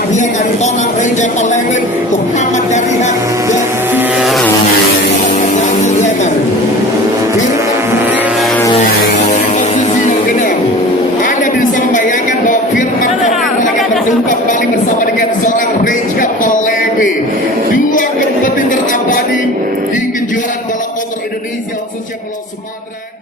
Arya Karipana, Reja Palewen, Muhammad Darihan, dan posisi yang benar. Anda bisa membayangkan bahwa Firman akan berjumpa kembali bersama dengan seorang Reja Palewen. Dua kompetitor abadi di kejuaraan balap motor Indonesia khususnya Pulau Sumatera.